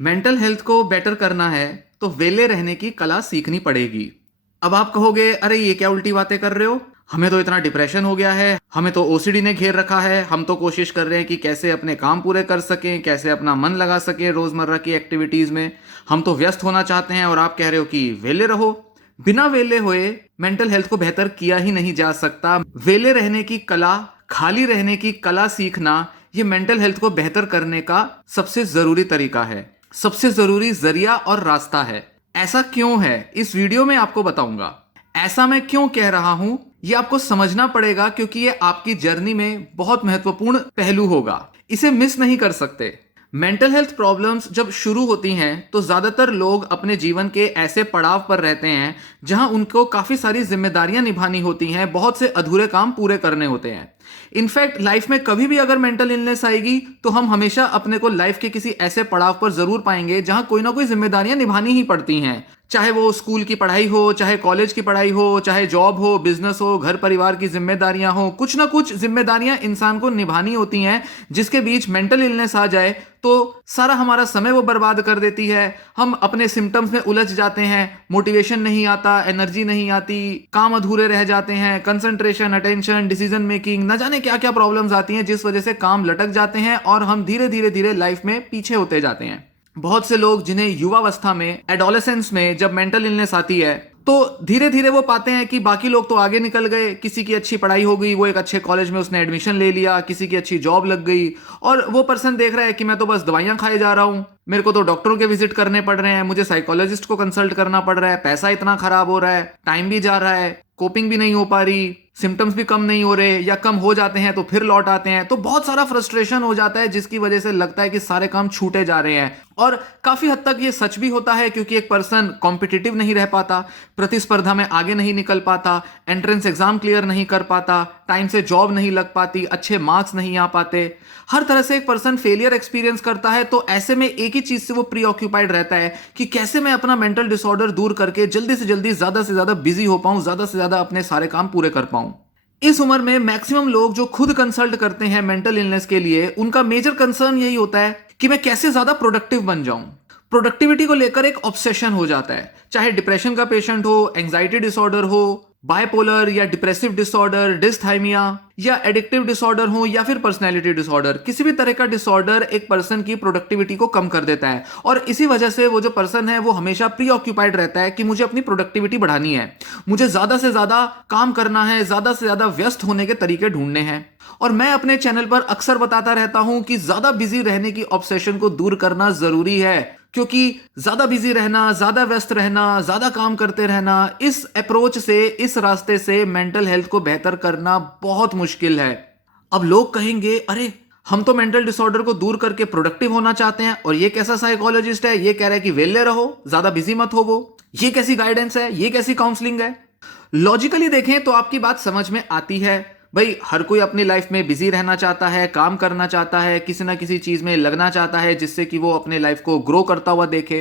Mental health को better करना है तो वेले रहने की कला सीखनी पड़ेगी। अब आप कहोगे, अरे ये क्या उल्टी बातें कर रहे हो, हमें तो इतना डिप्रेशन हो गया है, हमें तो ओसीडी ने घेर रखा है, हम तो कोशिश कर रहे हैं कि कैसे अपने काम पूरे कर सकें, कैसे अपना मन लगा सकें रोजमर्रा की एक्टिविटीज में, हम तो व्यस्त होना चाहते हैं और आप कह रहे हो कि वेले रहो। बिना वेले हुए मेंटल हेल्थ को बेहतर किया ही नहीं जा सकता। वेले रहने की कला, खाली रहने की कला सीखना, ये मेंटल हेल्थ को बेहतर करने का सबसे जरूरी तरीका है, सबसे जरूरी जरिया और रास्ता है। ऐसा क्यों है, इस वीडियो में आपको बताऊंगा। ऐसा मैं क्यों कह रहा हूं, ये आपको समझना पड़ेगा क्योंकि ये आपकी जर्नी में बहुत महत्वपूर्ण पहलू होगा। इसे मिस नहीं कर सकते। मेंटल हेल्थ प्रॉब्लम्स जब शुरू होती हैं तो ज्यादातर लोग अपने जीवन के ऐसे पड़ाव पर रहते हैं जहां उनको काफी सारी जिम्मेदारियां निभानी होती हैं, बहुत से अधूरे काम पूरे करने होते हैं। इनफैक्ट लाइफ में कभी भी अगर मेंटल इलनेस आएगी तो हम हमेशा अपने को लाइफ के किसी ऐसे पड़ाव पर जरूर पाएंगे जहां कोई ना कोई जिम्मेदारियां निभानी ही पड़ती हैं। चाहे वो स्कूल की पढ़ाई हो, चाहे कॉलेज की पढ़ाई हो, चाहे जॉब हो, बिजनेस हो, घर परिवार की जिम्मेदारियां हो, कुछ ना कुछ जिम्मेदारियां इंसान को निभानी होती हैं जिसके बीच मेंटल इलनेस आ जाए तो सारा हमारा समय वो बर्बाद कर देती है। हम अपने सिम्टम्स में उलझ जाते हैं, मोटिवेशन नहीं आता, एनर्जी नहीं आती, काम अधूरे रह जाते हैं, कंसंट्रेशन, अटेंशन, डिसीजन मेकिंग, न जाने क्या क्या प्रॉब्लम्स आती हैं जिस वजह से काम लटक जाते हैं और हम धीरे धीरे धीरे लाइफ में पीछे होते जाते हैं। बहुत से लोग जिन्हें युवावस्था में, एडोलेसेंस में जब मेंटल इलनेस आती है तो धीरे धीरे वो पाते हैं कि बाकी लोग तो आगे निकल गए, किसी की अच्छी पढ़ाई हो गई, वो एक अच्छे कॉलेज में उसने एडमिशन ले लिया, किसी की अच्छी जॉब लग गई, और वो पर्सन देख रहा है कि मैं तो बस दवाइयां खाए जा रहा हूं, मेरे को तो डॉक्टरों के विजिट करने पड़ रहे हैं, मुझे साइकोलॉजिस्ट को कंसल्ट करना पड़ रहा है, पैसा इतना खराब हो रहा है, टाइम भी जा रहा है, कोपिंग भी नहीं हो पा रही, सिम्टम्स भी कम नहीं हो रहे, या कम हो जाते हैं तो फिर लौट आते हैं। तो बहुत सारा फ्रस्ट्रेशन हो जाता है जिसकी वजह से लगता है कि सारे काम छूटे जा रहे हैं। और काफी हद तक ये सच भी होता है क्योंकि एक पर्सन कॉम्पिटिटिव नहीं रह पाता, प्रतिस्पर्धा में आगे नहीं निकल पाता, एंट्रेंस एग्जाम क्लियर नहीं कर पाता, टाइम से जॉब नहीं लग पाती, अच्छे मार्क्स नहीं आ पाते, हर तरह से एक पर्सन फेलियर एक्सपीरियंस करता है। तो ऐसे में एक ही चीज से वो प्री ऑक्यूपाइड रहता है कि कैसे मैं अपना मेंटल डिसऑर्डर दूर करके जल्दी से जल्दी ज्यादा से ज्यादा बिजी हो पाऊं, ज्यादा से ज्यादा अपने सारे काम पूरे कर पाऊं। इस उम्र में मैक्सिमम लोग जो खुद कंसल्ट करते हैं मेंटल इलनेस के लिए, उनका मेजर कंसर्न यही होता है कि मैं कैसे ज्यादा प्रोडक्टिव बन जाऊं। प्रोडक्टिविटी को लेकर एक ऑब्सेशन हो जाता है, चाहे डिप्रेशन का पेशेंट हो, एंजाइटी डिसऑर्डर हो, बायपोलर या डिप्रेसिव डिसऑर्डर, डिस्थाइमिया या एडिक्टिव डिसऑर्डर हो, या फिर पर्सनैलिटी डिसऑर्डर। किसी भी तरह का डिसऑर्डर एक पर्सन की प्रोडक्टिविटी को कम कर देता है और इसी वजह से वो जो पर्सन है वो हमेशा प्री ऑक्यूपाइड रहता है कि मुझे अपनी प्रोडक्टिविटी बढ़ानी है, मुझे ज्यादा से ज्यादा काम करना है, ज्यादा से ज्यादा व्यस्त होने के तरीके ढूंढने हैं। और मैं अपने चैनल पर अक्सर बताता रहता हूं कि ज्यादा बिजी रहने की ऑब्सेशन को दूर करना जरूरी है, क्योंकि ज्यादा बिजी रहना, ज्यादा व्यस्त रहना, ज्यादा काम करते रहना, इस अप्रोच से, इस रास्ते से मेंटल हेल्थ को बेहतर करना बहुत मुश्किल है। अब लोग कहेंगे, अरे हम तो मेंटल डिसऑर्डर को दूर करके प्रोडक्टिव होना चाहते हैं और ये कैसा साइकोलॉजिस्ट है, ये कह रहा है कि वेले रहो, ज्यादा बिजी मत हो, वो ये कैसी गाइडेंस है, ये कैसी काउंसलिंग है। लॉजिकली देखें तो आपकी बात समझ में आती है। भाई हर कोई अपनी लाइफ में बिजी रहना चाहता है, काम करना चाहता है, किसी ना किसी चीज में लगना चाहता है जिससे कि वो अपने लाइफ को ग्रो करता हुआ देखे।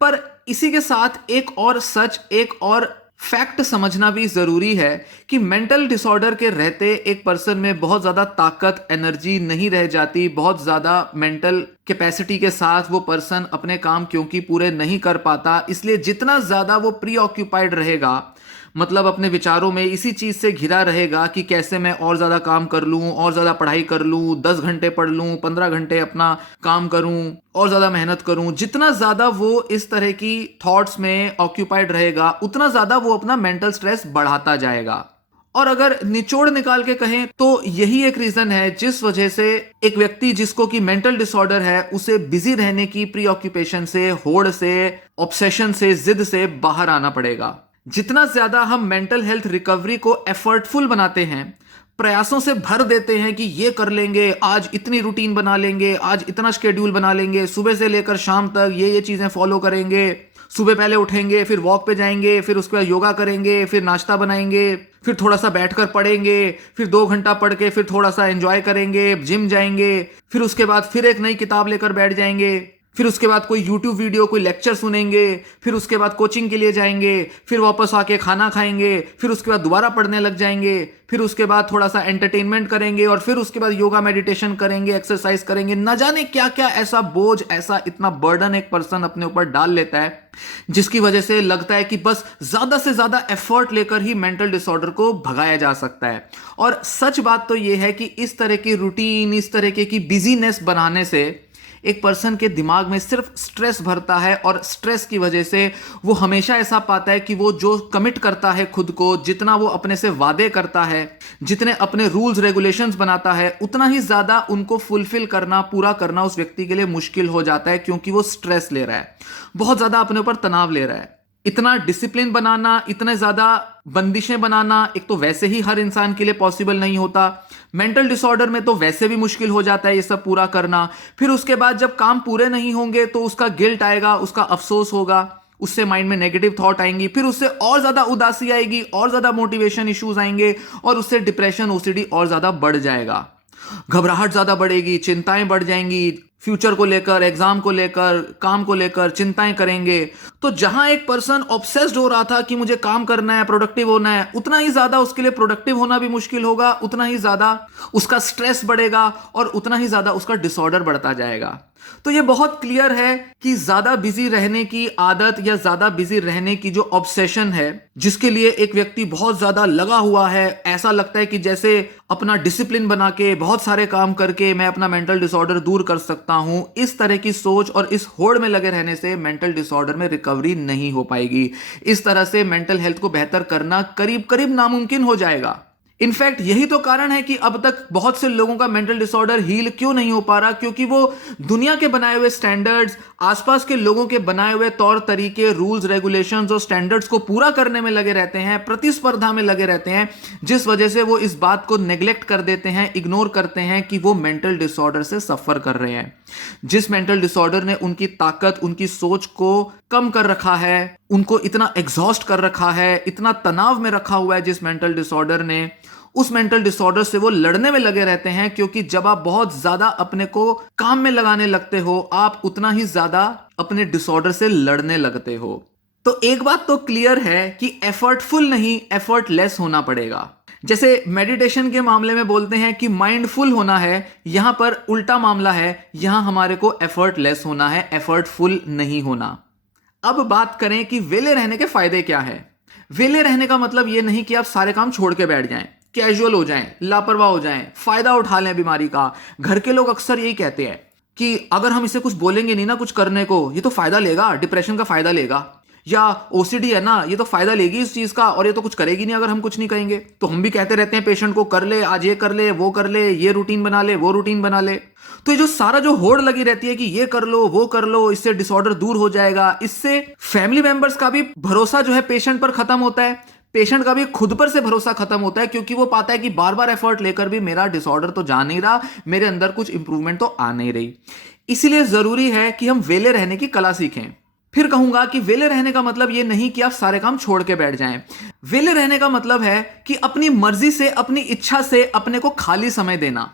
पर इसी के साथ एक और सच, एक और फैक्ट समझना भी जरूरी है कि मेंटल डिसऑर्डर के रहते एक पर्सन में बहुत ज्यादा ताकत, एनर्जी नहीं रह जाती, बहुत ज्यादा मेंटल कैपेसिटी के साथ वो पर्सन अपने काम क्योंकि पूरे नहीं कर पाता। इसलिए जितना ज्यादा वो प्री ऑक्यूपाइड रहेगा, मतलब अपने विचारों में इसी चीज से घिरा रहेगा कि कैसे मैं और ज्यादा काम कर लूं, और ज्यादा पढ़ाई कर लूं, 10 घंटे पढ़ लूं, 15 घंटे अपना काम करूं, और ज्यादा मेहनत करूं, जितना ज्यादा वो इस तरह की थॉट्स में ऑक्यूपाइड रहेगा उतना ज्यादा वो अपना मेंटल स्ट्रेस बढ़ाता जाएगा। और अगर निचोड़ निकाल के कहें तो यही एक रीजन है जिस वजह से एक व्यक्ति जिसको कि मेंटल डिसऑर्डर है उसे बिजी रहने की प्री ऑक्यूपेशन से, होड़ से, ऑब्सेशन से, जिद से बाहर आना पड़ेगा। जितना ज्यादा हम मेंटल हेल्थ रिकवरी को एफर्टफुल बनाते हैं, प्रयासों से भर देते हैं कि ये कर लेंगे, आज इतनी रूटीन बना लेंगे, आज इतना शेड्यूल बना लेंगे, सुबह से लेकर शाम तक ये चीजें फॉलो करेंगे, सुबह पहले उठेंगे, फिर वॉक पे जाएंगे, फिर उसके बाद योगा करेंगे, फिर नाश्ता बनाएंगे, फिर थोड़ा सा बैठकर पढ़ेंगे, फिर 2 घंटा पढ़ के फिर थोड़ा सा एंजॉय करेंगे, जिम जाएंगे, फिर उसके बाद फिर एक नई किताब लेकर बैठ जाएंगे, फिर उसके बाद कोई यूट्यूब वीडियो, कोई लेक्चर सुनेंगे, फिर उसके बाद कोचिंग के लिए जाएंगे, फिर वापस आके खाना खाएंगे, फिर उसके बाद दोबारा पढ़ने लग जाएंगे, फिर उसके बाद थोड़ा सा एंटरटेनमेंट करेंगे और फिर उसके बाद योगा मेडिटेशन करेंगे, एक्सरसाइज करेंगे। न जाने क्या क्या ऐसा बोझ, ऐसा इतना बर्डन एक पर्सन अपने ऊपर डाल लेता है जिसकी वजह से लगता है कि बस ज्यादा से ज्यादा एफर्ट लेकर ही मेंटल डिसऑर्डर को भगाया जा सकता है। और सच बात तो यह है कि इस तरह की रूटीन, इस तरह की बिजीनेस बनाने से एक पर्सन के दिमाग में सिर्फ स्ट्रेस भरता है और स्ट्रेस की वजह से वो हमेशा ऐसा पाता है कि वो जो कमिट करता है खुद को, जितना वो अपने से वादे करता है, जितने अपने रूल्स रेगुलेशंस बनाता है, उतना ही ज्यादा उनको फुलफिल करना, पूरा करना उस व्यक्ति के लिए मुश्किल हो जाता है, क्योंकि वो स्ट्रेस ले रहा है, बहुत ज्यादा अपने ऊपर तनाव ले रहा है। इतना डिसिप्लिन बनाना, इतने ज्यादा बंदिशें बनाना एक तो वैसे ही हर इंसान के लिए पॉसिबल नहीं होता। मेंटल डिसऑर्डर में तो वैसे भी मुश्किल हो जाता है ये सब पूरा करना। फिर उसके बाद जब काम पूरे नहीं होंगे तो उसका गिल्ट आएगा, उसका अफसोस होगा, उससे माइंड में नेगेटिव थॉट आएंगी, फिर उससे और ज्यादा उदासी आएगी, और ज्यादा मोटिवेशन इश्यूज आएंगे और उससे डिप्रेशन, ओसीडी और ज्यादा बढ़ जाएगा। घबराहट ज्यादा बढ़ेगी, चिंताएं बढ़ जाएंगी, फ्यूचर को लेकर, एग्जाम को लेकर, काम को लेकर चिंताएं करेंगे। तो जहां एक पर्सन ऑब्सेस्ड हो रहा था कि मुझे काम करना है, प्रोडक्टिव होना है, उतना ही ज्यादा उसके लिए प्रोडक्टिव होना भी मुश्किल होगा, उतना ही ज्यादा उसका स्ट्रेस बढ़ेगा और उतना ही ज्यादा उसका डिसऑर्डर बढ़ता जाएगा। तो ये बहुत क्लियर है कि ज्यादा बिजी रहने की आदत या ज्यादा बिजी रहने की जो ऑब्सेशन है, जिसके लिए एक व्यक्ति बहुत ज्यादा लगा हुआ है, ऐसा लगता है कि जैसे अपना डिसिप्लिन बना के, बहुत सारे काम करके मैं अपना मेंटल डिसऑर्डर दूर कर सकता हूं, इस तरह की सोच और इस होड़ में लगे रहने से मेंटल डिसऑर्डर में रिकवरी नहीं हो पाएगी। इस तरह से मेंटल हेल्थ को बेहतर करना करीब करीब नामुमकिन हो जाएगा। इनफैक्ट यही तो कारण है कि अब तक बहुत से लोगों का मेंटल डिसऑर्डर हील क्यों नहीं हो पा रहा, क्योंकि वो दुनिया के बनाए हुए स्टैंडर्ड्स, आसपास के लोगों के बनाए हुए तौर तरीके, रूल्स रेगुलेशंस और स्टैंडर्ड्स को पूरा करने में लगे रहते हैं, प्रतिस्पर्धा में लगे रहते हैं, जिस वजह से वो इस बात को नेग्लेक्ट कर देते हैं, इग्नोर करते हैं कि वो मेंटल डिसऑर्डर से सफर कर रहे हैं। जिस मेंटल डिसऑर्डर ने उनकी ताकत, उनकी सोच को कम कर रखा है, उनको इतना एग्जॉस्ट कर रखा है, इतना तनाव में रखा हुआ है जिस मेंटल डिसऑर्डर ने, उस मेंटल डिसऑर्डर से वो लड़ने में लगे रहते हैं। क्योंकि जब आप बहुत ज्यादा अपने को काम में लगाने लगते हो, आप उतना ही ज्यादा अपने डिसऑर्डर से लड़ने लगते हो। तो एक बात तो क्लियर है कि एफर्टफुल नहीं, एफर्टलेस होना पड़ेगा। जैसे मेडिटेशन के मामले में बोलते हैं कि माइंडफुल होना है, यहां पर उल्टा मामला है, यहां हमारे को एफर्टलेस होना है, एफर्टफुल नहीं होना। अब बात करें कि वेले रहने के फायदे क्या है। वेले रहने का मतलब यह नहीं कि आप सारे काम छोड़ के बैठ जाएं, कैजुअल हो जाएं, लापरवाह हो जाएं, फायदा उठा लें बीमारी का। घर के लोग अक्सर यही कहते हैं कि अगर हम इसे कुछ बोलेंगे नहीं ना कुछ करने को, ये तो फायदा लेगा, डिप्रेशन का फायदा लेगा, या ओसीडी है ना, ये तो फायदा लेगी इस चीज का, और ये तो कुछ करेगी नहीं अगर हम कुछ नहीं कहेंगे। तो हम भी कहते रहते हैं पेशेंट को, कर ले आज ये कर ले, वो कर ले, ये रूटीन बना ले, वो रूटीन बना ले। तो ये जो सारा जो होड़ लगी रहती है कि ये कर लो, वो कर लो, इससे डिसऑर्डर दूर हो जाएगा, इससे फैमिली मेंबर्स का भी भरोसा जो है पेशेंट पर खत्म होता है, पेशेंट का भी खुद पर से भरोसा खत्म होता है, क्योंकि वो पाता है कि बार बार एफर्ट लेकर भी मेरा डिसऑर्डर तो जा नहीं रहा, मेरे अंदर कुछ इंप्रूवमेंट तो आ नहीं रही। इसीलिए जरूरी है कि हम वेले रहने की कला सीखें। फिर कहूंगा कि वेले रहने का मतलब यह नहीं कि आप सारे काम छोड़ के बैठ जाएं। वेले रहने का मतलब है कि अपनी मर्जी से, अपनी इच्छा से अपने को खाली समय देना।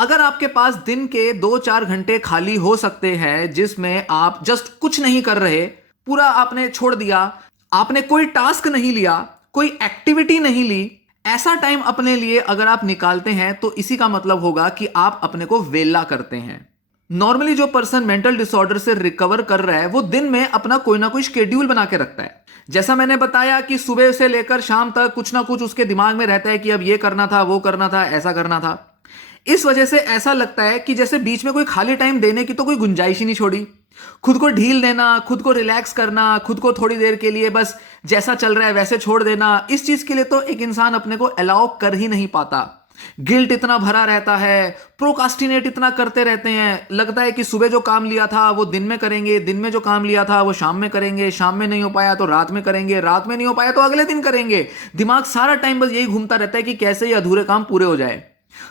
अगर आपके पास दिन के 2-4 घंटे खाली हो सकते हैं जिसमें आप जस्ट कुछ नहीं कर रहे, पूरा आपने छोड़ दिया, आपने कोई टास्क नहीं लिया, कोई एक्टिविटी नहीं ली, ऐसा टाइम अपने लिए अगर आप निकालते हैं तो इसी का मतलब होगा कि आप अपने को वेला करते हैं। नॉर्मली जो पर्सन मेंटल डिसऑर्डर से रिकवर कर रहा है वो दिन में अपना कोई ना कोई शेड्यूल बना के रखता है। जैसा मैंने बताया कि सुबह से लेकर शाम तक कुछ ना कुछ उसके दिमाग में रहता है कि अब ये करना था, वो करना था, ऐसा करना था। इस वजह से ऐसा लगता है कि जैसे बीच में कोई खाली टाइम देने की तो कोई गुंजाइश ही नहीं छोड़ी। खुद को ढील देना, खुद को रिलैक्स करना, खुद को थोड़ी देर के लिए बस जैसा चल रहा है वैसे छोड़ देना, इस चीज के लिए तो एक इंसान अपने को अलाउ कर ही नहीं पाता। गिल्ट इतना भरा रहता है, प्रोकास्टिनेट इतना करते रहते हैं, लगता है कि सुबह जो काम लिया था वो दिन में करेंगे, दिन में जो काम लिया था वो शाम में करेंगे, शाम में नहीं हो पाया तो रात में करेंगे, रात में नहीं हो पाया तो अगले दिन करेंगे। दिमाग सारा टाइम बस यही घूमता रहता है कि कैसे ये अधूरे काम पूरे हो जाए।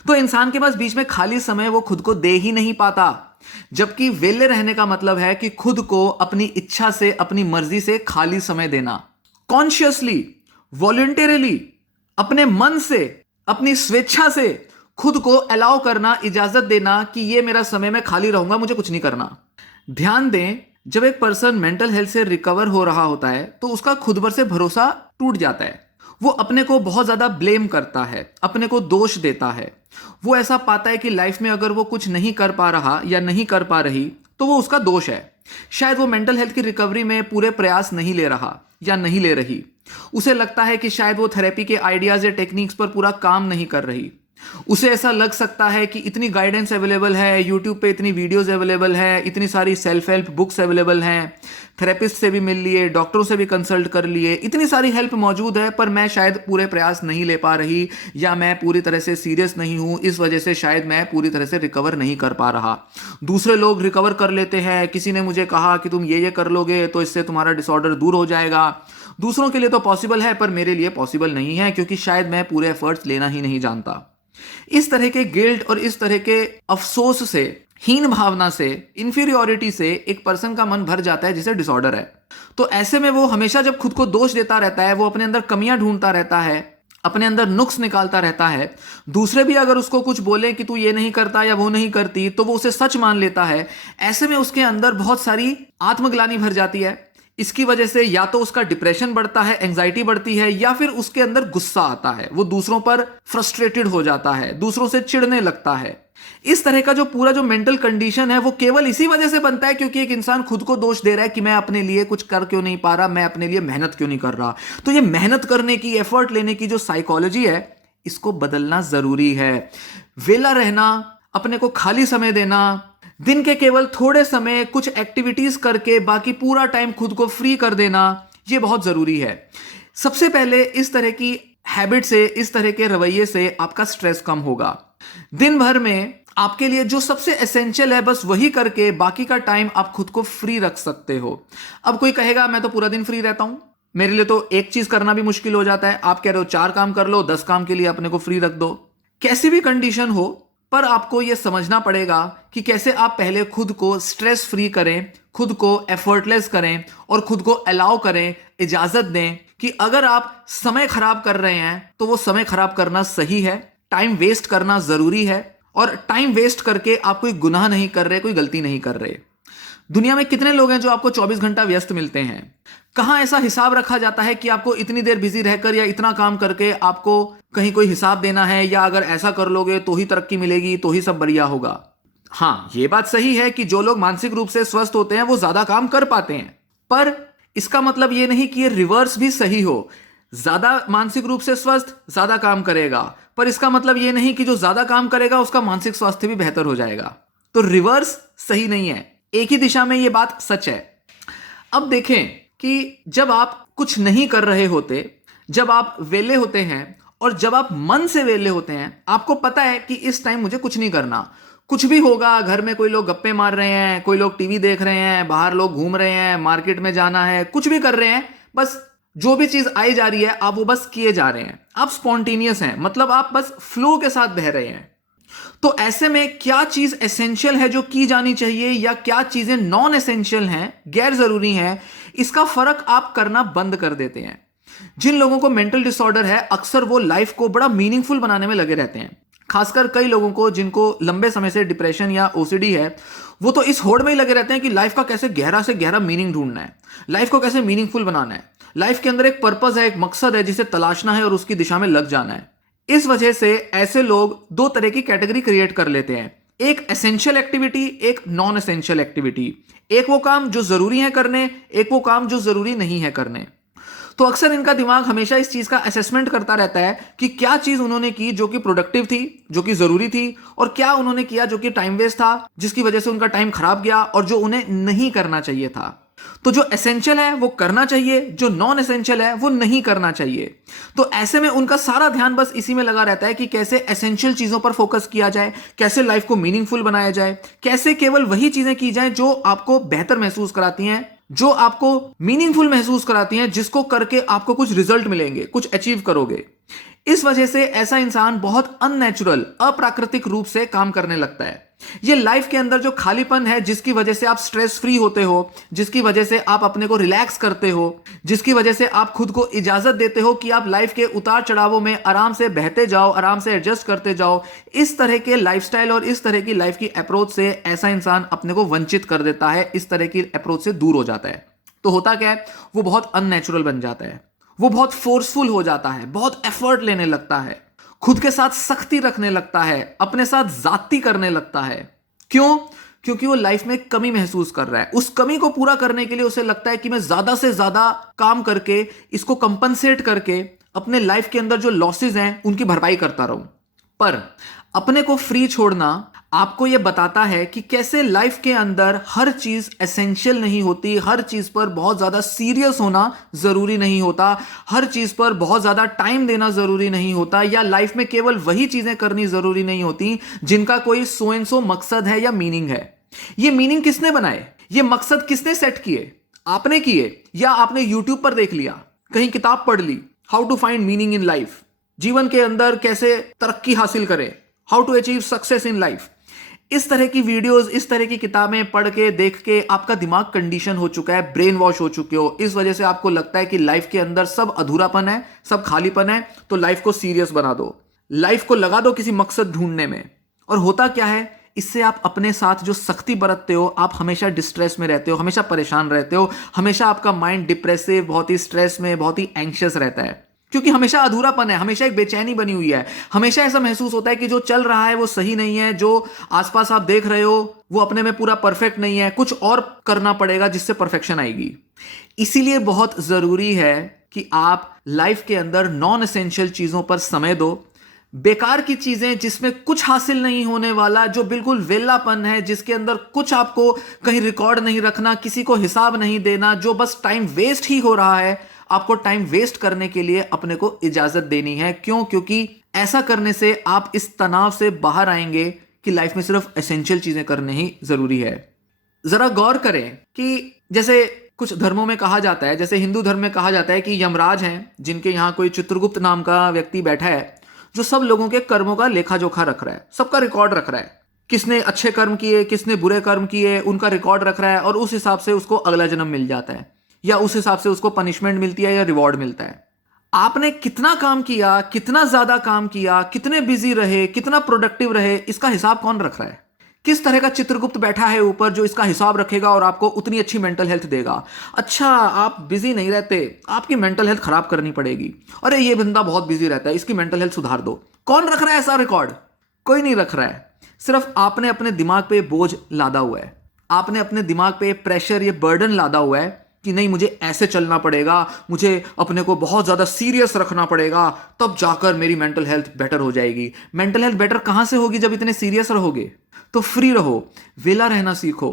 तो इंसान के पास बीच में खाली समय वो खुद को दे ही नहीं पाता। जबकि वेले रहने का मतलब है कि खुद को अपनी इच्छा से, अपनी मर्जी से खाली समय देना, कॉन्शियसली, वॉलंटरीली, अपने मन से, अपनी स्वेच्छा से खुद को अलाउ करना, इजाजत देना कि ये मेरा समय, मैं खाली रहूंगा, मुझे कुछ नहीं करना। ध्यान दें, जब एक पर्सन मेंटल हेल्थ से रिकवर हो रहा होता है तो उसका खुद पर से भरोसा टूट जाता है। वो अपने को बहुत ज्यादा ब्लेम करता है, अपने को दोष देता है। वो ऐसा पाता है कि लाइफ में अगर वो कुछ नहीं कर पा रहा या नहीं कर पा रही तो वो उसका दोष है। शायद वो मेंटल हेल्थ की रिकवरी में पूरे प्रयास नहीं ले रहा या नहीं ले रही। उसे लगता है कि शायद वो थेरेपी के आइडियाज या टेक्निक्स पर पूरा काम नहीं कर रही। उसे ऐसा लग सकता है कि इतनी गाइडेंस अवेलेबल है, यूट्यूब पे इतनी वीडियोस अवेलेबल है, इतनी सारी सेल्फ हेल्प बुक्स अवेलेबल हैं, थेरेपिस्ट से भी मिल लिए, डॉक्टरों से भी कंसल्ट कर लिए, इतनी सारी हेल्प मौजूद है, पर मैं शायद पूरे प्रयास नहीं ले पा रही, या मैं पूरी तरह से सीरियस नहीं हूं, इस वजह से शायद मैं पूरी तरह से रिकवर नहीं कर पा रहा। दूसरे लोग रिकवर कर लेते हैं, किसी ने मुझे कहा कि तुम ये कर लोगे तो इससे तुम्हारा डिसऑर्डर दूर हो जाएगा। दूसरों के लिए तो पॉसिबल है, पर मेरे लिए पॉसिबल नहीं है, क्योंकि शायद मैं पूरे एफर्ट्स लेना ही नहीं जानता। इस तरह के गिल्ट और इस तरह के अफसोस से, हीन भावना से, इंफीरियोरिटी से एक पर्सन का मन भर जाता है जिसे डिसऑर्डर है। तो ऐसे में वो हमेशा जब खुद को दोष देता रहता है, वो अपने अंदर कमियां ढूंढता रहता है, अपने अंदर नुक्स निकालता रहता है। दूसरे भी अगर उसको कुछ बोले कि तू ये नहीं करता या वो नहीं करती तो वो उसे सच मान लेता है। ऐसे में उसके अंदर बहुत सारी आत्मग्लानि भर जाती है। इसकी वजह से या तो उसका डिप्रेशन बढ़ता है, एंजाइटी बढ़ती है, या फिर उसके अंदर गुस्सा आता है, वो दूसरों पर फ्रस्ट्रेटेड हो जाता है, दूसरों से चिढ़ने लगता है। इस तरह का जो पूरा जो मेंटल कंडीशन है वो केवल इसी वजह से बनता है क्योंकि एक इंसान खुद को दोष दे रहा है कि मैं अपने लिए कुछ कर क्यों नहीं पा रहा, मैं अपने लिए मेहनत क्यों नहीं कर रहा। तो ये मेहनत करने की, एफर्ट लेने की जो साइकोलॉजी है, इसको बदलना जरूरी है। वेला रहना, अपने को खाली समय देना, दिन के केवल थोड़े समय कुछ एक्टिविटीज करके बाकी पूरा टाइम खुद को फ्री कर देना, ये बहुत जरूरी है। सबसे पहले इस तरह की हैबिट से, इस तरह के रवैये से आपका स्ट्रेस कम होगा। दिन भर में आपके लिए जो सबसे एसेंशियल है बस वही करके बाकी का टाइम आप खुद को फ्री रख सकते हो। अब कोई कहेगा मैं तो पूरा दिन फ्री रहता हूं, मेरे लिए तो एक चीज करना भी मुश्किल हो जाता है। आप कह रहे हो 4 काम कर लो, 10 काम के लिए अपने को फ्री रख दो। कैसी भी कंडीशन हो, पर आपको यह समझना पड़ेगा कि कैसे आप पहले खुद को स्ट्रेस फ्री करें, खुद को एफर्टलेस करें और खुद को अलाउ करें, इजाजत दें कि अगर आप समय खराब कर रहे हैं तो वो समय खराब करना सही है। टाइम वेस्ट करना जरूरी है, और टाइम वेस्ट करके आप कोई गुनाह नहीं कर रहे, कोई गलती नहीं कर रहे। दुनिया में कितने लोग हैं जो आपको 24 घंटा व्यस्त मिलते हैं? कहां ऐसा हिसाब रखा जाता है कि आपको इतनी देर बिजी रहकर या इतना काम करके आपको कहीं कोई हिसाब देना है, या अगर ऐसा कर लोगे तो ही तरक्की मिलेगी, तो ही सब बढ़िया होगा। हाँ, यह बात सही है कि जो लोग मानसिक रूप से स्वस्थ होते हैं वो ज्यादा काम कर पाते हैं, पर इसका मतलब यह नहीं कि रिवर्स भी सही हो। ज्यादा मानसिक रूप से स्वस्थ ज्यादा काम करेगा, पर इसका मतलब यह नहीं कि जो ज्यादा काम करेगा उसका मानसिक स्वास्थ्य भी बेहतर हो जाएगा। तो रिवर्स सही नहीं है, एक ही दिशा में यह बात सच है। अब देखें कि जब आप कुछ नहीं कर रहे होते, जब आप वेले होते हैं और जब आप मन से वेले होते हैं, आपको पता है कि इस टाइम मुझे कुछ नहीं करना। कुछ भी होगा, घर में कोई लोग गप्पे मार रहे हैं, कोई लोग टीवी देख रहे हैं, बाहर लोग घूम रहे हैं, मार्केट में जाना है, कुछ भी कर रहे हैं, बस जो भी चीज आई जा रही है आप वो बस किए जा रहे हैं। आप स्पॉन्टेनियस हैं, मतलब आप बस फ्लो के साथ बह रहे हैं। तो ऐसे में क्या चीज एसेंशियल है जो की जानी चाहिए, या क्या चीजें नॉन एसेंशियल हैं, गैर जरूरी हैं, इसका फर्क आप करना बंद कर देते हैं। जिन लोगों को मेंटल डिसऑर्डर है, अक्सर वो लाइफ को बड़ा मीनिंगफुल बनाने में लगे रहते हैं। खासकर कई लोगों को जिनको लंबे समय से डिप्रेशन या ओसीडी है, वो तो इस होड़ में ही लगे रहते हैं कि लाइफ का कैसे गहरा से गहरा मीनिंग ढूंढना है, लाइफ को कैसे मीनिंगफुल बनाना है, लाइफ के अंदर एक पर्पस है, एक मकसद है जिसे तलाशना है और उसकी दिशा में लग जाना है। इस वजह से ऐसे लोग 2 तरह की कैटेगरी क्रिएट कर लेते हैं, एक एसेंशियल एक्टिविटी, एक नॉन एसेंशियल एक्टिविटी। एक वो काम जो जरूरी है करने, एक वो काम जो जरूरी नहीं है करने। तो अक्सर इनका दिमाग हमेशा इस चीज का असेसमेंट करता रहता है कि क्या चीज उन्होंने की जो कि प्रोडक्टिव थी, जो कि जरूरी थी, और क्या उन्होंने किया जो कि टाइम वेस्ट था, जिसकी वजह से उनका टाइम खराब गया, और जो उन्हें नहीं करना चाहिए था। तो जो एसेंशियल है वो करना चाहिए, जो नॉन एसेंशियल है वो नहीं करना चाहिए। तो ऐसे में उनका सारा ध्यान बस इसी में लगा रहता है कि कैसे एसेंशियल चीजों पर फोकस किया जाए, कैसे लाइफ को मीनिंगफुल बनाया जाए, कैसे केवल वही चीजें की जाए जो आपको बेहतर महसूस कराती हैं, जो आपको मीनिंगफुल महसूस कराती हैं, जिसको करके आपको कुछ रिजल्ट मिलेंगे, कुछ अचीव करोगे। इस वजह से ऐसा इंसान बहुत अननेचुरल, अप्राकृतिक रूप से काम करने लगता है। ये लाइफ के अंदर जो खालीपन है, जिसकी वजह से आप स्ट्रेस फ्री होते हो, जिसकी वजह से आप अपने को रिलैक्स करते हो, जिसकी वजह से आप खुद को इजाजत देते हो कि आप लाइफ के उतार चढ़ावों में आराम से बहते जाओ, आराम से एडजस्ट करते जाओ, इस तरह के लाइफस्टाइल और इस तरह की लाइफ की अप्रोच से ऐसा इंसान अपने को वंचित कर देता है, इस तरह की अप्रोच से दूर हो जाता है। तो होता क्या है, वो बहुत अननेचुरल बन जाता है, वो बहुत फोर्सफुल हो जाता है, बहुत एफर्ट लेने लगता है, खुद के साथ सख्ती रखने लगता है, अपने साथ जाती करने लगता है। क्यों? क्योंकि वो लाइफ में कमी महसूस कर रहा है। उस कमी को पूरा करने के लिए उसे लगता है कि मैं ज्यादा से ज्यादा काम करके, इसको कंपनसेट करके अपने लाइफ के अंदर जो लॉसेस हैं उनकी भरपाई करता रहूं। पर अपने को फ्री छोड़ना आपको यह बताता है कि कैसे लाइफ के अंदर हर चीज एसेंशियल नहीं होती, हर चीज पर बहुत ज्यादा सीरियस होना जरूरी नहीं होता, हर चीज पर बहुत ज्यादा टाइम देना जरूरी नहीं होता, या लाइफ में केवल वही चीजें करनी जरूरी नहीं होती जिनका कोई सो एंड सो मकसद है या मीनिंग है। ये मीनिंग किसने बनाए, ये मकसद किसने सेट किए? आपने किए, या आपने यूट्यूब पर देख लिया, कहीं किताब पढ़ ली, how to find meaning in life, जीवन के अंदर कैसे तरक्की हासिल करें, how to achieve success in life. इस तरह की वीडियोस, इस तरह की किताबें पढ़ के, देख के आपका दिमाग कंडीशन हो चुका है, ब्रेन वॉश हो चुके हो। इस वजह से आपको लगता है कि लाइफ के अंदर सब अधूरापन है, सब खालीपन है, तो लाइफ को सीरियस बना दो, लाइफ को लगा दो किसी मकसद ढूंढने में। और होता क्या है, इससे आप अपने साथ जो सख्ती बरतते हो, आप हमेशा डिस्ट्रेस में रहते हो, हमेशा परेशान रहते हो, हमेशा आपका माइंड डिप्रेसिव, बहुत ही स्ट्रेस में, बहुत ही एंग्शियस रहता है, क्योंकि हमेशा अधूरापन है, हमेशा एक बेचैनी बनी हुई है, हमेशा ऐसा महसूस होता है कि जो चल रहा है वो सही नहीं है, जो आसपास आप देख रहे हो वो अपने में पूरा परफेक्ट नहीं है, कुछ और करना पड़ेगा जिससे परफेक्शन आएगी। इसीलिए बहुत जरूरी है कि आप लाइफ के अंदर नॉन एसेंशियल चीजों पर समय दो। बेकार की चीजें जिसमें कुछ हासिल नहीं होने वाला, जो बिल्कुल वेलापन है, जिसके अंदर कुछ आपको कहीं रिकॉर्ड नहीं रखना, किसी को हिसाब नहीं देना, जो बस टाइम वेस्ट ही हो रहा है, आपको टाइम वेस्ट करने के लिए अपने को इजाजत देनी है। क्यों? क्योंकि ऐसा करने से आप इस तनाव से बाहर आएंगे कि लाइफ में सिर्फ एसेंशियल चीजें करने ही जरूरी है। जरा गौर करें कि जैसे कुछ धर्मों में कहा जाता है, जैसे हिंदू धर्म में कहा जाता है कि यमराज हैं, जिनके यहां कोई चित्रगुप्त नाम का व्यक्ति बैठा है, जो सब लोगों के कर्मों का लेखा जोखा रख रहा है, सबका रिकॉर्ड रख रहा है, किसने अच्छे कर्म किए, किसने बुरे कर्म किए, उनका रिकॉर्ड रख रहा है, और उस हिसाब से उसको अगला जन्म मिल जाता है, या उस हिसाब से उसको पनिशमेंट मिलती है या रिवॉर्ड मिलता है। आपने कितना काम किया, कितना ज्यादा काम किया, कितने बिजी रहे, कितना प्रोडक्टिव रहे, इसका हिसाब कौन रख रहा है? किस तरह का चित्रगुप्त बैठा है ऊपर जो इसका हिसाब रखेगा और आपको उतनी अच्छी मेंटल हेल्थ देगा? अच्छा, आप बिजी नहीं रहते, आपकी मेंटल हेल्थ खराब करनी पड़ेगी। अरे ये बंदा बहुत बिजी रहता है, इसकी मेंटल हेल्थ सुधार दो। कौन रख रहा है ऐसा रिकॉर्ड? कोई नहीं रख रहा है। सिर्फ आपने अपने दिमाग पे बोझ लादा हुआ है, आपने अपने दिमाग पे प्रेशर, ये बर्डन लादा हुआ है कि नहीं, मुझे ऐसे चलना पड़ेगा, मुझे अपने को बहुत ज्यादा सीरियस रखना पड़ेगा, तब जाकर मेरी मेंटल हेल्थ बेटर हो जाएगी। मेंटल हेल्थ बेटर कहां से होगी जब इतने सीरियस रहोगे? तो फ्री रहो, वेला रहना सीखो,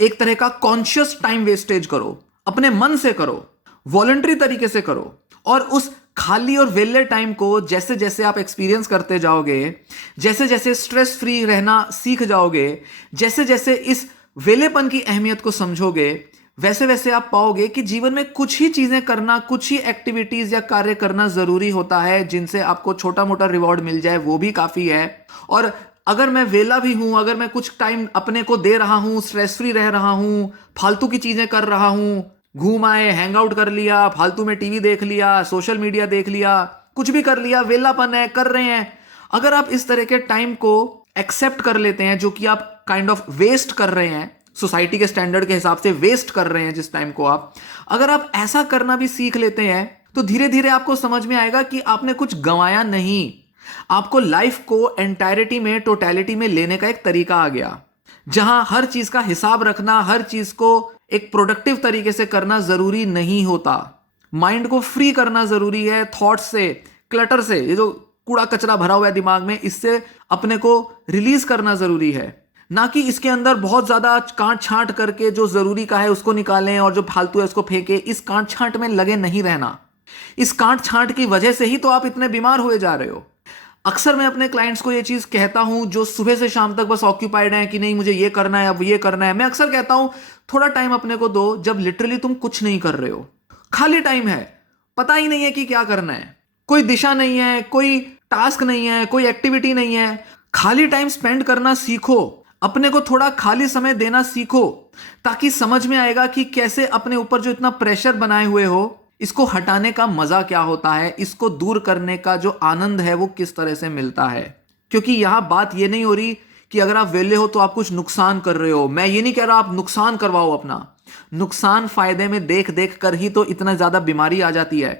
एक तरह का कॉन्शियस टाइम वेस्टेज करो, अपने मन से करो, वॉलंटरी तरीके से करो, और उस खाली और वेले टाइम को जैसे जैसे आप एक्सपीरियंस करते जाओगे, जैसे जैसे स्ट्रेस फ्री रहना सीख जाओगे, जैसे जैसे इस वेलेपन की अहमियत को समझोगे, वैसे वैसे आप पाओगे कि जीवन में कुछ ही चीजें करना, कुछ ही एक्टिविटीज या कार्य करना जरूरी होता है जिनसे आपको छोटा मोटा रिवॉर्ड मिल जाए, वो भी काफी है। और अगर मैं वेला भी हूं, अगर मैं कुछ टाइम अपने को दे रहा हूं, स्ट्रेस फ्री रह रहा हूं, फालतू की चीजें कर रहा हूं, घूम आए, हैंग आउट कर लिया, फालतू में टीवी देख लिया, सोशल मीडिया देख लिया, कुछ भी कर लिया, वेलापन है, कर रहे हैं, अगर आप इस तरह के टाइम को एक्सेप्ट कर लेते हैं, जो कि आप काइंड ऑफ वेस्ट कर रहे हैं, सोसाइटी के स्टैंडर्ड के हिसाब से वेस्ट कर रहे हैं जिस टाइम को आप, अगर आप ऐसा करना भी सीख लेते हैं, तो धीरे धीरे आपको समझ में आएगा कि आपने कुछ गंवाया नहीं। आपको लाइफ को एंटायरिटी में, टोटलिटी में लेने का एक तरीका आ गया, जहां हर चीज का हिसाब रखना, हर चीज को एक प्रोडक्टिव तरीके से करना जरूरी नहीं होता। माइंड को फ्री करना जरूरी है, थॉट्स से, क्लटर से, ये जो कूड़ा कचरा भरा हुआ है दिमाग में, इससे अपने को रिलीज करना जरूरी है, ना कि इसके अंदर बहुत ज्यादा कांट छांट करके जो जरूरी का है उसको निकालें और जो फालतू है उसको फेंके। इस कांट छांट में लगे नहीं रहना। इस कांट छांट की वजह से ही तो आप इतने बीमार हुए जा रहे हो। अक्सर मैं अपने क्लाइंट्स को ये चीज कहता हूं, जो सुबह से शाम तक बस ऑक्यूपाइड हैं कि नहीं मुझे ये करना है, अब ये करना है। मैं अक्सर कहता हूं थोड़ा टाइम अपने को दो जब लिटरली तुम कुछ नहीं कर रहे हो, खाली टाइम है, पता ही नहीं है कि क्या करना है, कोई दिशा नहीं है, कोई टास्क नहीं है, कोई एक्टिविटी नहीं है। खाली टाइम स्पेंड करना सीखो, अपने को थोड़ा खाली समय देना सीखो, ताकि समझ में आएगा कि कैसे अपने ऊपर जो इतना प्रेशर बनाए हुए हो, इसको हटाने का मजा क्या होता है, इसको दूर करने का जो आनंद है वो किस तरह से मिलता है। क्योंकि यहां बात ये नहीं हो रही कि अगर आप वेले हो तो आप कुछ नुकसान कर रहे हो। मैं ये नहीं कह रहा आप नुकसान करवाओ अपना। नुकसान फायदे में देख देख कर ही तो इतना ज्यादा बीमारी आ जाती है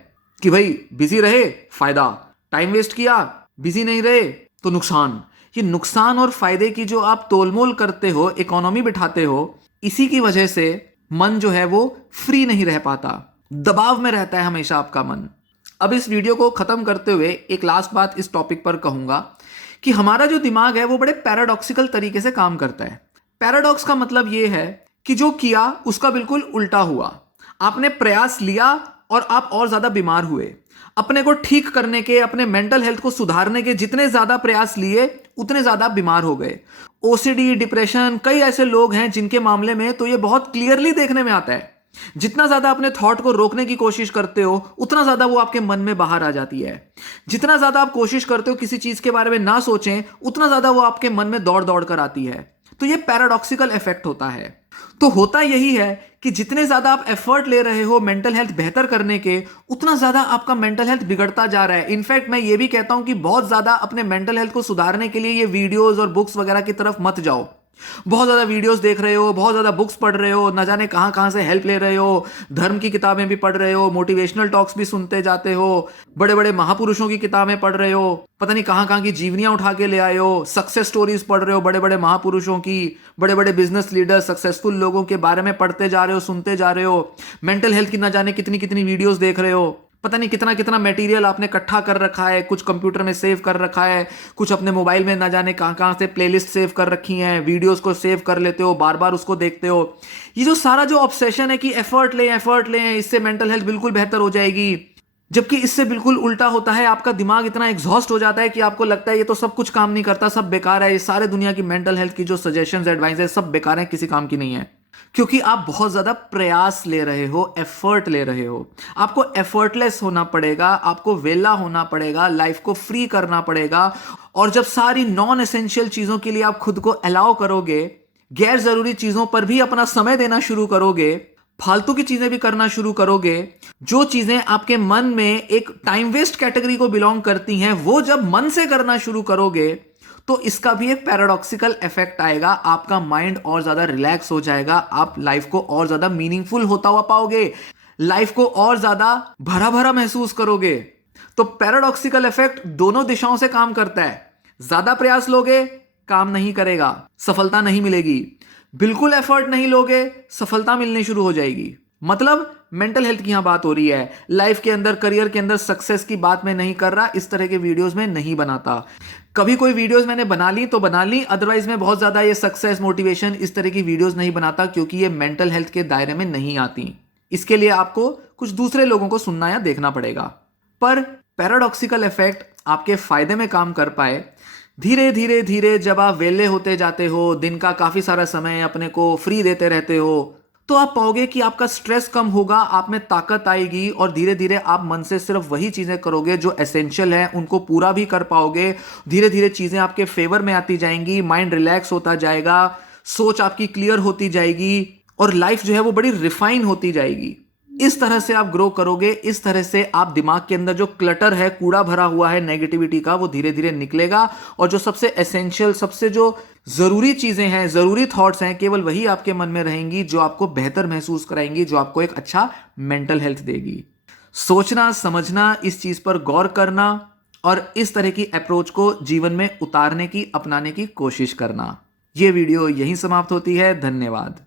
कि भाई बिजी रहे फायदा, टाइम वेस्ट किया, बिजी नहीं रहे तो नुकसान। ये नुकसान और फायदे की जो आप तोलमोल करते हो, इकोनॉमी बिठाते हो, इसी की वजह से मन जो है वो फ्री नहीं रह पाता, दबाव में रहता है हमेशा आपका मन। अब इस वीडियो को खत्म करते हुए एक लास्ट बात इस टॉपिक पर कहूंगा कि हमारा जो दिमाग है वो बड़े पैराडॉक्सिकल तरीके से काम करता है। पैराडॉक्स का मतलब ये है कि जो किया उसका बिल्कुल उल्टा हुआ। आपने प्रयास लिया और आप और ज्यादा बीमार हुए। अपने को ठीक करने के, अपने मेंटल हेल्थ को सुधारने के जितने ज्यादा प्रयास लिए उतने ज्यादा बीमार हो गए। ओसीडी, डिप्रेशन, कई ऐसे लोग हैं जिनके मामले में तो ये बहुत क्लियरली देखने में आता है। जितना ज्यादा अपने थॉट को रोकने की कोशिश करते हो उतना ज्यादा वो आपके मन में बाहर आ जाती है। जितना ज्यादा आप कोशिश करते हो किसी चीज के बारे में ना सोचें, उतना ज्यादा वो आपके मन में दौड़ दौड़ कर आती है। तो ये पैराडॉक्सिकल इफेक्ट होता है। तो होता यही है कि जितने ज्यादा आप एफर्ट ले रहे हो मेंटल हेल्थ बेहतर करने के, उतना ज्यादा आपका मेंटल हेल्थ बिगड़ता जा रहा है। इनफैक्ट मैं ये भी कहता हूं कि बहुत ज्यादा अपने मेंटल हेल्थ को सुधारने के लिए ये वीडियोस और बुक्स वगैरह की तरफ मत जाओ। बहुत ज्यादा वीडियोस देख रहे हो, बहुत ज्यादा बुक्स पढ़ रहे हो, ना जाने कहां कहां से हेल्प ले रहे हो, धर्म की किताबें भी पढ़ रहे हो, मोटिवेशनल टॉक्स भी सुनते जाते हो, बड़े बड़े महापुरुषों की किताबें पढ़ रहे हो, पता नहीं कहां कहां की जीवनियां उठा के ले आए हो, सक्सेस स्टोरीज पढ़ रहे हो बड़े बड़े महापुरुषों की, बड़े बड़े बिजनेस लीडर, सक्सेसफुल लोगों के बारे में पढ़ते जा रहे हो, सुनते जा रहे हो। मेंटल हेल्थ की ना जाने कितनी कितनी वीडियोस देख रहे हो, पता नहीं कितना कितना मटेरियल आपने इकट्ठा कर रखा है, कुछ कंप्यूटर में सेव कर रखा है, कुछ अपने मोबाइल में ना जाने कहां कहां से प्लेलिस्ट सेव कर रखी हैं, वीडियोस को सेव कर लेते हो, बार बार उसको देखते हो। ये जो सारा जो ऑब्सेशन है कि एफर्ट लें, इससे मेंटल हेल्थ बिल्कुल बेहतर हो जाएगी, जबकि इससे बिल्कुल उल्टा होता है। आपका दिमाग इतना एग्जॉस्ट हो जाता है कि आपको लगता है ये तो सब कुछ काम नहीं करता, सब बेकार है, ये सारे दुनिया की मेंटल हेल्थ की जो सजेशंस एडवाइस है सब बेकार है, किसी काम की नहीं है। क्योंकि आप बहुत ज्यादा प्रयास ले रहे हो, एफर्ट ले रहे हो। आपको एफर्टलेस होना पड़ेगा, आपको वेला होना पड़ेगा, लाइफ को फ्री करना पड़ेगा। और जब सारी नॉन एसेंशियल चीजों के लिए आप खुद को अलाउ करोगे, गैर जरूरी चीजों पर भी अपना समय देना शुरू करोगे, फालतू की चीजें भी करना शुरू करोगे, जो चीजें आपके मन में एक टाइम वेस्ट कैटेगरी को बिलोंग करती हैं, वो जब मन से करना शुरू करोगे तो इसका भी एक पैराडॉक्सिकल इफेक्ट आएगा। आपका माइंड और ज्यादा रिलैक्स हो जाएगा, आप लाइफ को और ज्यादा मीनिंगफुल होता हुआ पाओगे, लाइफ को और ज्यादा भरा भरा महसूस करोगे। तो पैराडॉक्सिकल इफेक्ट दोनों दिशाओं से काम करता है। ज्यादा प्रयास लोगे, काम नहीं करेगा, सफलता नहीं मिलेगी। बिल्कुल एफर्ट नहीं लोगे, सफलता मिलनी शुरू हो जाएगी। मतलब मेंटल हेल्थ की यहां बात हो रही है। लाइफ के अंदर, करियर के अंदर सक्सेस की बात मैं नहीं कर रहा, इस तरह के वीडियोस में नहीं बनाता। कभी कोई वीडियोस मैंने बना ली तो बना ली, अदरवाइज मैं बहुत ज्यादा ये सक्सेस, मोटिवेशन, इस तरह की वीडियोस नहीं बनाता, क्योंकि ये मेंटल हेल्थ के दायरे में नहीं आती। इसके लिए आपको कुछ दूसरे लोगों को सुनना या देखना पड़ेगा। पर पैराडॉक्सिकल इफेक्ट आपके फायदे में काम कर पाए, धीरे धीरे धीरे जब आप वेले होते जाते हो, दिन का काफी सारा समय अपने को फ्री देते रहते हो, तो आप पाओगे कि आपका स्ट्रेस कम होगा, आप में ताकत आएगी, और धीरे धीरे आप मन से सिर्फ वही चीजें करोगे जो एसेंशियल है, उनको पूरा भी कर पाओगे। धीरे धीरे चीजें आपके फेवर में आती जाएंगी, माइंड रिलैक्स होता जाएगा, सोच आपकी क्लियर होती जाएगी, और लाइफ जो है वो बड़ी रिफाइन होती जाएगी। इस तरह से आप ग्रो करोगे, इस तरह से आप दिमाग के अंदर जो क्लटर है, कूड़ा भरा हुआ है नेगेटिविटी का, वो धीरे धीरे निकलेगा, और जो सबसे एसेंशियल, सबसे जो जरूरी चीजें हैं, जरूरी थॉट्स हैं, केवल वही आपके मन में रहेंगी, जो आपको बेहतर महसूस कराएंगी, जो आपको एक अच्छा मेंटल हेल्थ देगी। सोचना, समझना, इस चीज पर गौर करना, और इस तरह की अप्रोच को जीवन में उतारने की, अपनाने की कोशिश करना। यह वीडियो यहीं समाप्त होती है। धन्यवाद।